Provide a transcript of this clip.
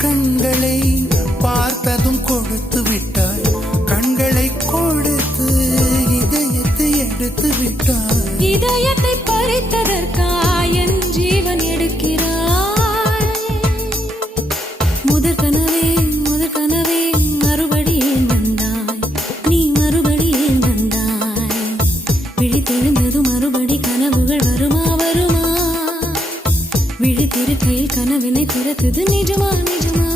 கண்களை பார்த்ததும் கொடுத்து விட்டாய், கண்களை கொடுத்து இதயத்தை எடுத்து விட்டாய். இதயத்தை பறித்ததற்காய் என் ஜீவன் எடுக்கிறாய். முதற் கனவே மறுபடியும் வந்தாய், நீ மறுபடியும் வந்தாய். விழித்தெழுந்தது மறுபடி கனவுகள் வருமா வருமா, விழித்திருக்கையில் கனவினை திறத்தது நிஜமா நிஜமா.